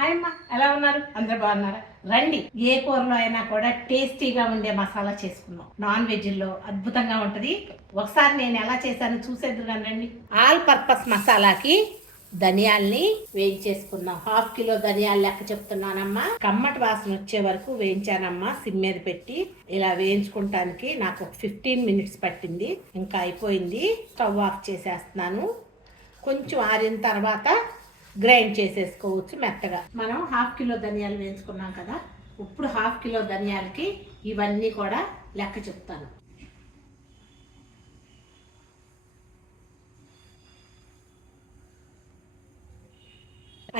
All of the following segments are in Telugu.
హాయ్ అమ్మ ఎలా ఉన్నారు? అందరు బాగున్నారా? రండి. ఏ కూరలో అయినా కూడా టేస్టీగా ఉండే మసాలా చేసుకుందాం. నాన్ వెజ్లో అద్భుతంగా ఉంటుంది. ఒకసారి నేను ఎలా చేశాను చూసేది రండి. ఆల్ పర్పస్ మసాలాకి ధనియాల్ని వేయించేసుకున్నాం హాఫ్ కిలో ధనియాలు లెక్క చెప్తున్నానమ్మా. కమ్మటి వాసన వచ్చే వరకు వేయించానమ్మా సిమ్ మీద పెట్టి. ఇలా వేయించుకుంటానికి నాకు ఫిఫ్టీన్ మినిట్స్ పట్టింది. ఇంకా అయిపోయింది. స్టవ్ ఆఫ్ చేసేస్తున్నాను. కొంచెం ఆరిన తర్వాత గ్రైండ్ చేసేసుకోవచ్చు మెత్తగా. మనం హాఫ్ కిలో ధనియాలు వేయించుకున్నాం కదా ఇప్పుడు హాఫ్ కిలో ధనియాలకి ఇవన్నీ కూడా లెక్క చెప్తాను.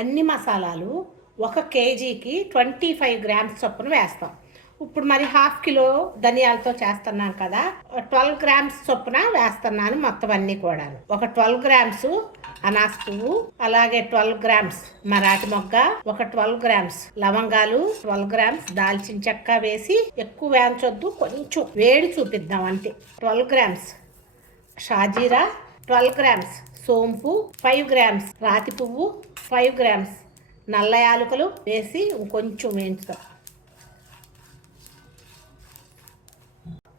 అన్ని మసాలాలు ఒక కేజీకి ట్వంటీ ఫైవ్ గ్రామ్స్ చొప్పున వేస్తాం. ఇప్పుడు మరి హాఫ్ కిలో ధనియాలతో చేస్తున్నాం కదా ట్వెల్వ్ గ్రామ్స్ చొప్పున వేస్తున్నాను మొత్తం అన్నీ కూడా ఒక ట్వెల్వ్ గ్రామ్స్ అనాస్ పువ్వు అలాగే ట్వెల్వ్ గ్రామ్స్ మరాఠీ మొగ్గ ఒక ట్వెల్వ్ గ్రామ్స్ లవంగాలు ట్వెల్వ్ గ్రామ్స్ దాల్చిన చెక్క వేసి ఎక్కువ వేయించొద్దు కొంచెం వేడి చూపిద్దాం అంతే. ట్వెల్వ్ గ్రామ్స్ షాజీరా ట్వెల్వ్ గ్రామ్స్ సోంపు ఫైవ్ గ్రామ్స్ రాతి పువ్వు ఫైవ్ గ్రామ్స్ నల్ల యాలకులు వేసి కొంచెం వేయించుతాం.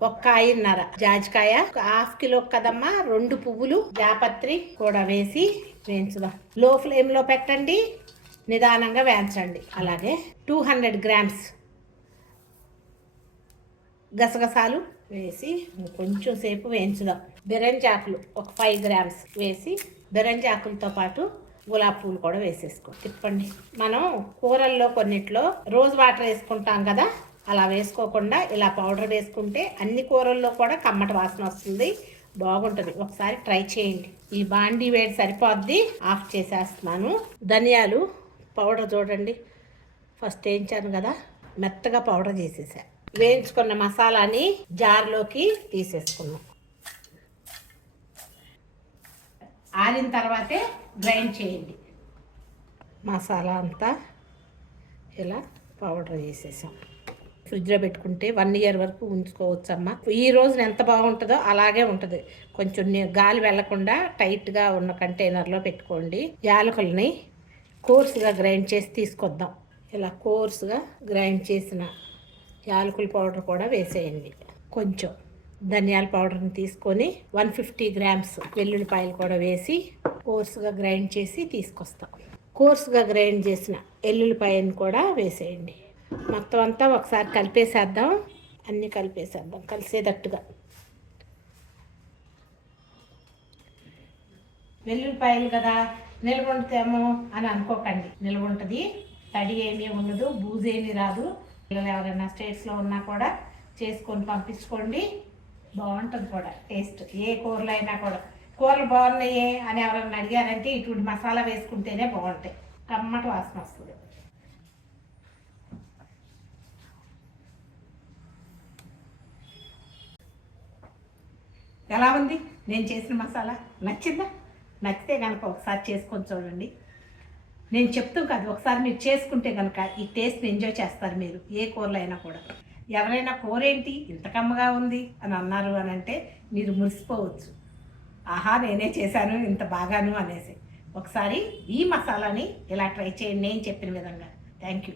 ఒక్క ఐదున్నర. జాజికాయ ఒక హాఫ్ కిలో కదమ్మా రెండు పువ్వులు జాపత్రి కూడా వేసి వేయించుదాం. లో ఫ్లేమ్లో పెట్టండి. నిదానంగా వేయించండి. అలాగే టూ హండ్రెడ్ గ్రామ్స్ గసగసాలు వేసి కొంచెం సేపు వేయించుదాం. బిరంజాకులు ఒక ఫైవ్ గ్రామ్స్ వేసి బిరంజాకులతో పాటు గులాబీ పూలు కూడా వేసేసుకో. తిప్పండి. మనం కూరల్లో కొన్నిట్లో రోజ్ వాటర్ వేసుకుంటాం కదా అలా వేసుకోకుండా ఇలా పౌడర్ వేసుకుంటే అన్ని కూరల్లో కూడా కమ్మటి వాసన వస్తుంది. బాగుంటుంది. ఒకసారి ట్రై చేయండి. ఈ బాండీ వేడి సరిపోద్ది. ఆఫ్ చేసేస్తున్నాను. ధనియాలు పౌడర్ చూడండి. ఫస్ట్ వేయించాను కదా మెత్తగా పౌడర్ చేసేసా. వేయించుకున్న మసాలాని జార్లోకి తీసేసుకున్నాం. ఆరిన తర్వాతే గ్రైండ్ చేయండి. మసాలా అంతా ఇలా పౌడర్ చేసేసాం. ఫ్రిడ్జ్లో పెట్టుకుంటే వన్ ఇయర్ వరకు ఉంచుకోవచ్చమ్మా. ఈ రోజున ఎంత బాగుంటుందో అలాగే ఉంటుంది. కొంచెం గాలి వెళ్ళకుండా టైట్గా ఉన్న కంటైనర్లో పెట్టుకోండి. యాలకుల్ని కోర్సుగా గ్రైండ్ చేసి తీసుకొద్దాం. ఇలా కోర్సుగా గ్రైండ్ చేసిన యాలకుల పౌడర్ కూడా వేసేయండి. కొంచెం ధనియాల పౌడర్ని తీసుకొని వన్ ఫిఫ్టీ గ్రామ్స్ వెల్లుల్లిపాయలు కూడా వేసి కోర్సుగా గ్రైండ్ చేసి తీసుకొస్తాం. కోర్సుగా గ్రైండ్ చేసిన ఎల్లుల్లిపాయని కూడా వేసేయండి. మొత్తం అంతా ఒకసారి కలిపేసేద్దాం. అన్నీ కలిపేసేద్దాం. కలిసేటట్టుగా. వెల్లుల్లిపాయలు కదా నిల్వ ఉంటుందేమో అని అనుకోకండి. నిల్వ ఉంటుంది తడి ఏమీ ఉండదు బూజేమీ రాదు. పిల్లలు ఎవరైనా స్టేట్స్లో ఉన్నా కూడా చేసుకొని పంపించుకోండి. బాగుంటుంది కూడా టేస్ట్. ఏ కూరలు అయినా కూడా. కూరలు బాగున్నాయే అని ఎవరైనా అడిగారంటే ఇటువంటి మసాలా వేసుకుంటేనే బాగుంటాయి. కమ్మటి వాసన వస్తుంది. ఎలా ఉంది? నేను చేసిన మసాలా నచ్చిందా? నచ్చితే కనుక ఒకసారి చేసుకొని చూడండి. నేను చెప్తాం కాదు ఒకసారి మీరు చేసుకుంటే కనుక ఈ టేస్ట్ని ఎంజాయ్ చేస్తారు మీరు ఏ కూరలో అయినా కూడా. ఎవరైనా కూర ఏంటి ఇంత కమ్మగా ఉంది అని అన్నారు అని అంటే మీరు మురిసిపోవచ్చు. ఆహా నేనే చేశాను ఇంత బాగాను అనేసి. ఒకసారి ఈ మసాలాని ఇలా ట్రై చేయండి నేను చెప్పిన విధంగా. Thank you.